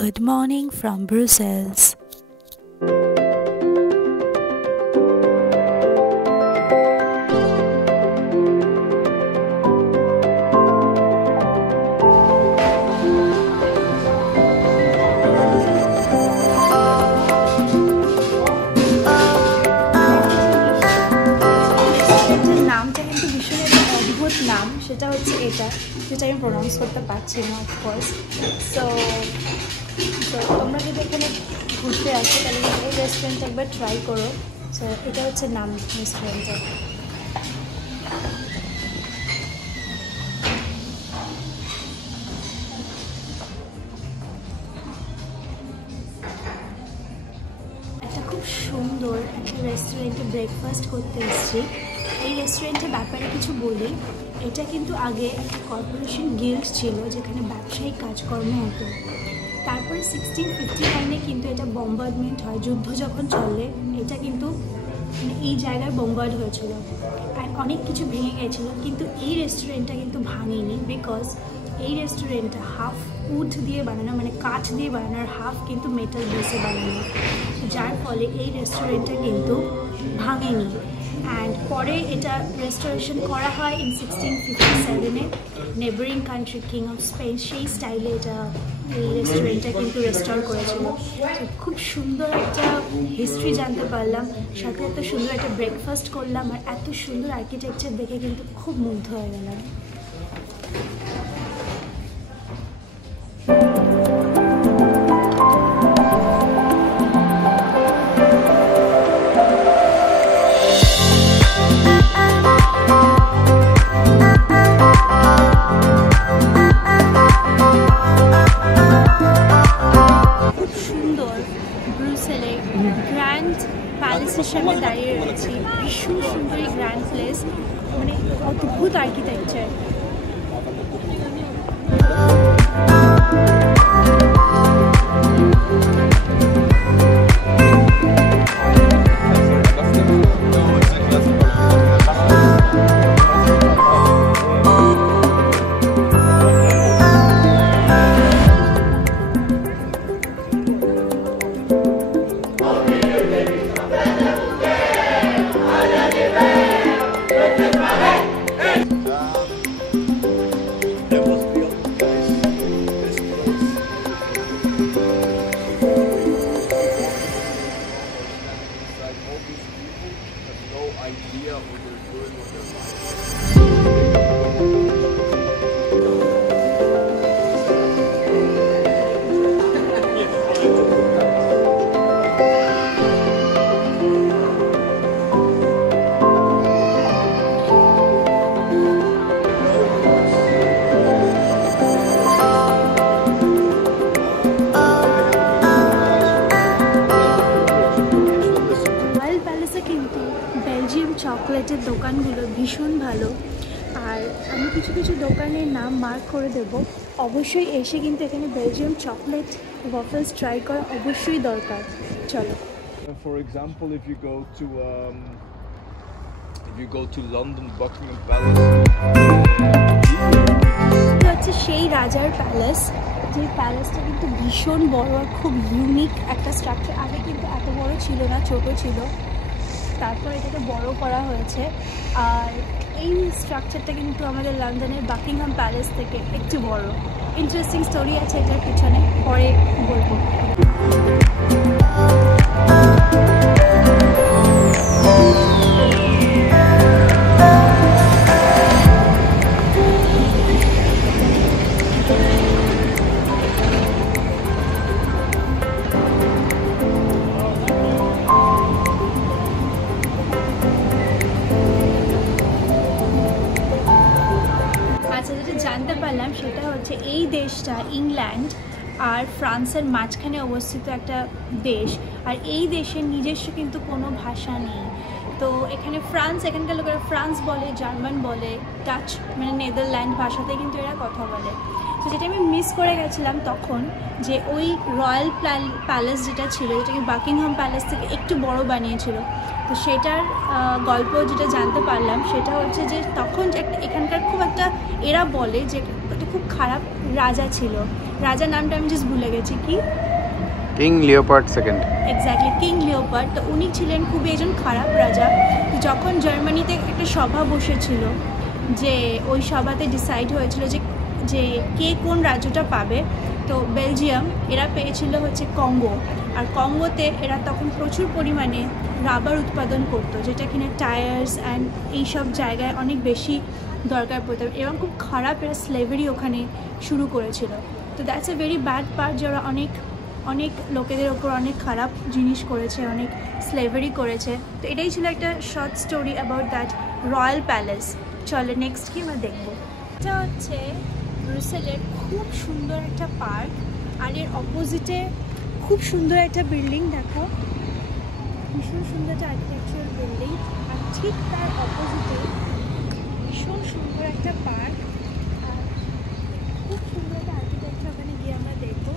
Good morning from Brussels. নাম সেটা হচ্ছে এটা যেটা আমি প্রনাউন্স করতে পারছি না অফকোর্স। সো তোমরা যদি এখানে ঘুরতে আসো তাহলে এই রেস্টুরেন্টটা একবার ট্রাই করো। সো এটা হচ্ছে নাম রেস্টুরেন্টের। একটা খুব সুন্দর একটা রেস্টুরেন্টে ব্রেকফাস্ট করতে এসেছি। এই রেস্টুরেন্টের ব্যাপারে কিছু বলি, এটা কিন্তু আগে একটা কর্পোরেশন গিল্ড ছিল যেখানে ব্যবসায়িক কাজকর্ম হতো। তারপরে 1659-এ কিন্তু এটা বম্বার্ডমেন্ট হয়, যুদ্ধ যখন চলে এটা কিন্তু এই জায়গায় বম্বার্ড হয়েছিল আর অনেক কিছু ভেঙে গেছিলো, কিন্তু এই রেস্টুরেন্টটা কিন্তু ভাঙেনি বিকজ এই রেস্টুরেন্টটা হাফ উড দিয়ে বানানো, মানে কাঠ দিয়ে বানানো, আর হাফ কিন্তু মেটাল বেসে বানানো, যার ফলে এই রেস্টুরেন্টটা কিন্তু ভাঙেনি। অ্যান্ড পরে এটা রেস্টোরেশন করা হয় ইন 1657-এ neighbouring country king of Spain, সেই স্টাইলে এটা এই রেস্টুরেন্টটা কিন্তু রেস্টোর করেছিল। খুব সুন্দর একটা হিস্ট্রি জানতে পারলাম, সাথে এত সুন্দর একটা ব্রেকফাস্ট করলাম, আর এত সুন্দর আর্কিটেকচার দেখে কিন্তু খুব মুগ্ধ হয়ে গেলাম। গ্র্যান্ড প্যালেসের সামনে দাঁড়িয়ে রয়েছি, ভীষণ সুন্দর এই গ্র্যান্ড প্লেস, মানে অদ্ভুত আর্কিটেকচার। চকলেটের দোকানগুলো ভীষণ ভালো, আর আমি কিছু কিছু দোকানের নাম মার্ক করে দেবো। অবশ্যই এসে কিন্তু এখানে বেলজিয়াম চকলেট ওয়াফেলস ট্রাই করা অবশ্যই দরকার। চলো। For example, if you go to London, Buckingham Palace, হচ্ছে সেই রাজার প্যালেস, যে প্যালেসটা কিন্তু ভীষণ বড় আর খুব ইউনিক একটা স্ট্রাকচার। আগে কিন্তু এত বড় ছিল না, ছোট ছিল, তারপর এটাকে বড় করা হয়েছে। আর এই স্ট্রাকচারটা কিন্তু আমাদের লন্ডনের বাকিংহাম প্যালেস থেকে একটু বড়। ইন্টারেস্টিং স্টোরি আছে এটার পিছনে, পরে বলবো। জানতে পারলাম সেটা হচ্ছে এই দেশটা ইংল্যান্ড আর ফ্রান্সের মাঝখানে অবস্থিত একটা দেশ, আর এই দেশের নিজস্ব কিন্তু কোনো ভাষা নেই। তো এখানে ফ্রান্স, এখানকার লোকেরা ফ্রান্স বলে, জার্মান বলে, ডাচ মানে নেদারল্যান্ড ভাষাতে কিন্তু এরা কথা বলে। তো যেটা আমি মিস করে গেছিলাম তখন, যে ওই রয়্যাল প্যালেস যেটা ছিল, যেটাকে বাকিংহাম প্যালেস থেকে একটু বড় বানিয়েছিল, তো সেটার গল্প যেটা জানতে পারলাম সেটা হচ্ছে যে তখন যে এখানকার খুব একটা এরা বলে যে একটা খুব খারাপ রাজা ছিল। রাজার নামটা আমি জাস্ট ভুলে গেছি, কি king leopard second. Exactly, king leopard. তো উনি ছিলেন খুবই একজন খারাপ রাজা। তো যখন জার্মানিতে একটা সভা বসেছিল, যে ওই সভাতে ডিসাইড হয়েছিল যে কে কোন রাজ্যটা পাবে, তো বেলজিয়াম এরা পেয়েছিল হচ্ছে কঙ্গো। আর কঙ্গোতে এরা তখন প্রচুর পরিমাণে রাবার উৎপাদন করতো, যেটা কিনা টায়ার্স অ্যান্ড এইসব জায়গায় অনেক বেশি দরকার পড়তো, এবং খুব খারাপ এরা স্লেভারি ওখানে শুরু করেছিল। তো that's a very bad part, যে ওরা অনেক লোকেদের ওপর অনেক খারাপ জিনিস করেছে, অনেক স্লেভারি করেছে। তো এটাই ছিল একটা short story about that royal palace. চলো নেক্সট কি আমরা দেখবো। এটা হচ্ছে ব্রুসেলের খুব সুন্দর একটা পার্ক, আর এর অপোজিটে খুব সুন্দর একটা বিল্ডিং, দেখো ভীষণ সুন্দর একটা আর্কিটেকচারাল বিল্ডিং, আর ঠিক তার অপোজিটে ভীষণ সুন্দর একটা পার্ক, আর খুব সুন্দর একটা আর্কিটেকচার। ওখানে গিয়ে আমরা দেখবো।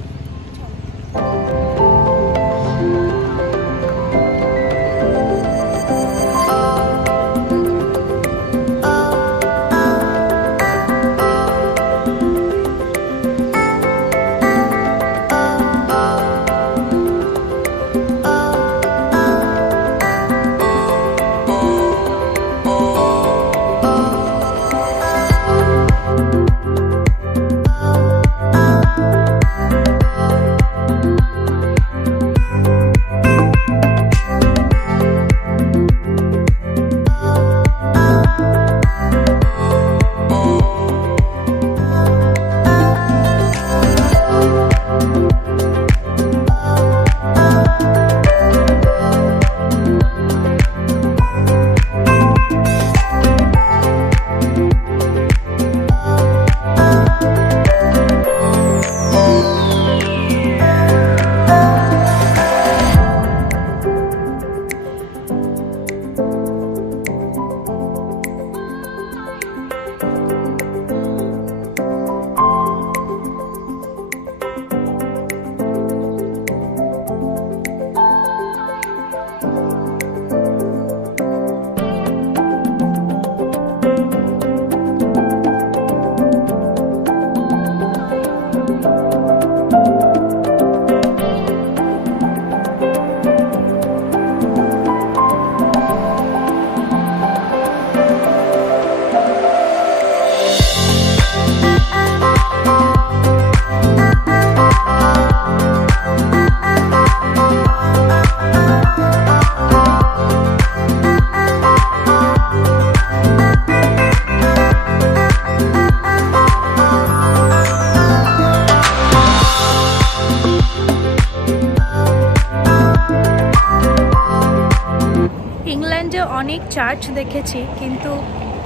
অনেক চার্চ দেখেছি, কিন্তু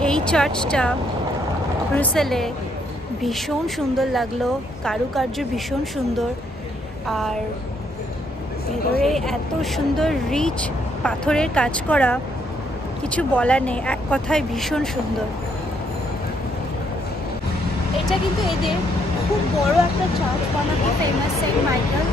এই চার্চটা ব্রুসেলে ভীষণ সুন্দর লাগলো, কারুকার্য ভীষণ সুন্দর, আর ভেতরে এত সুন্দর রিচ পাথরের কাজ করা, কিছু বলার নেই, এক কথায় ভীষণ সুন্দর। এটা কিন্তু এদের খুব বড় একটা church, one of the famous Saint Michael.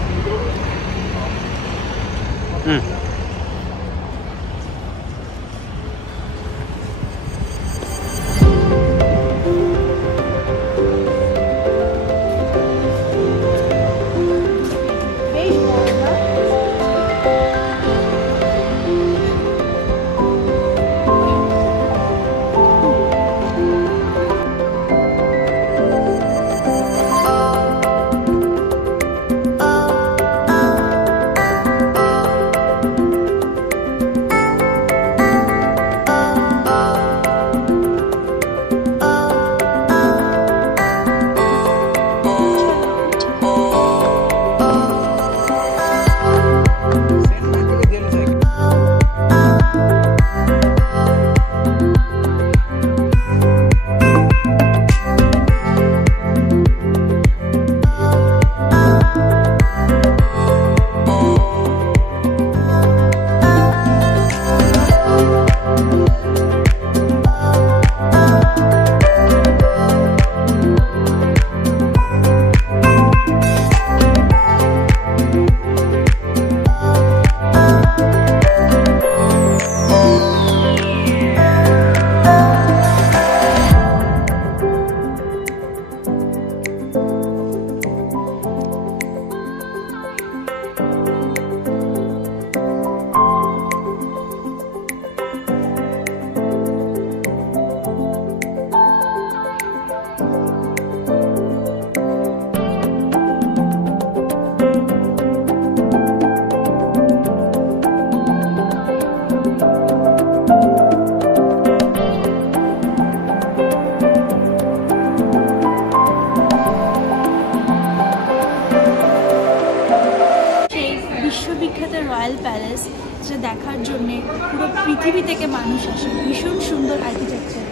দেখার জন্যে পুরো পৃথিবী থেকে মানুষ আসে। ভীষণ সুন্দর আর্কিটেকচার।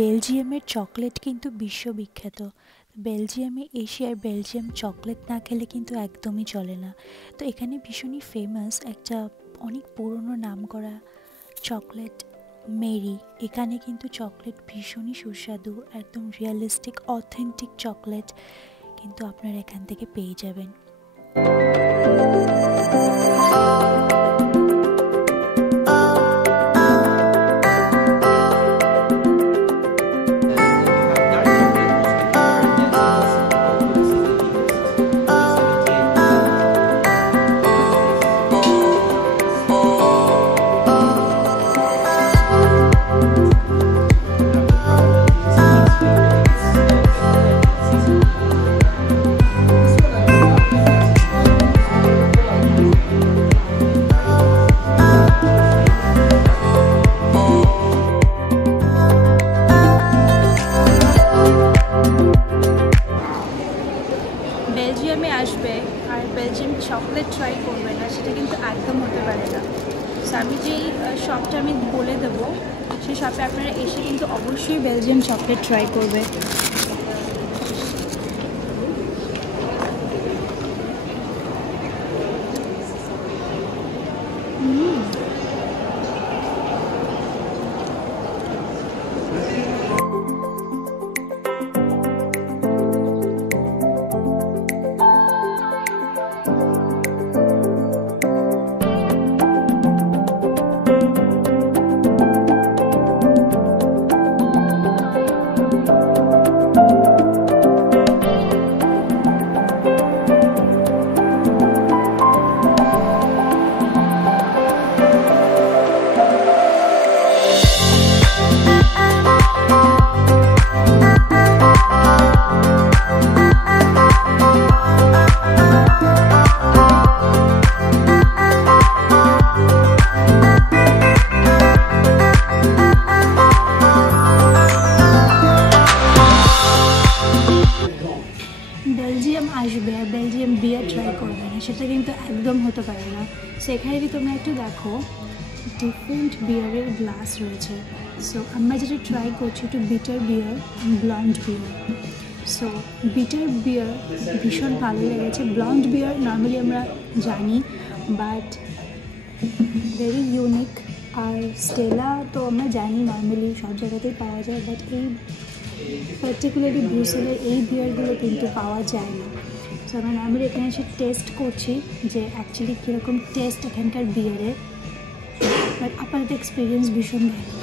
বেলজিয়ামের চকলেট কিন্তু বিশ্ববিখ্যাত। বেলজিয়ামে এসে আর বেলজিয়াম চকলেট না খেলে কিন্তু একদমই চলে না। তো এখানে ভীষণই ফেমাস একটা অনেক পুরনো নাম করা চকলেট মেরি। এখানে কিন্তু চকলেট ভীষণই সুস্বাদু, একদম রিয়েলিস্টিক অথেন্টিক চকলেট কিন্তু আপনারা এখান থেকে পেয়ে যাবেন। বেলজিয়ামে আসবে আর বেলজিয়াম চকলেট ট্রাই করবে না, সেটা কিন্তু একদম হতে পারে না। সো আমি যেই শপটা আমি বলে দেবো, সেই শপে আপনারা এসে কিন্তু অবশ্যই বেলজিয়াম চকলেট ট্রাই করবে। বেলজিয়াম আসবে আর বেলজিয়াম বিয়ার ট্রাই করবে না, সেটা কিন্তু একদম হতে পারে না। সো এখানে যদি তোমরা একটু দেখো, ডিফারেন্ট বিয়ারের গ্লাস রয়েছে। সো আমরা যেটা ট্রাই করছি একটু bitter beer, blonde beer. So bitter beer ভীষণ ভালো লেগেছে। ব্লন্ড বিয়ার নর্মালি আমরা জানি, বাট ভেরি ইউনিক। আর স্টেলা তো আমরা জানি নর্মালি সব জায়গাতেই পাওয়া যায়, বাট এই পার্টিকুলারলি ব্রুসেলের এই বিয়ারগুলো কিন্তু পাওয়া যায় না। সো আমরা নর্মালি এখানে এসে টেস্ট করছি যে অ্যাকচুয়ালি কীরকম টেস্ট এখানকার বিয়ারের, বাট আপাতত এক্সপিরিয়েন্স ভীষণ ভালো।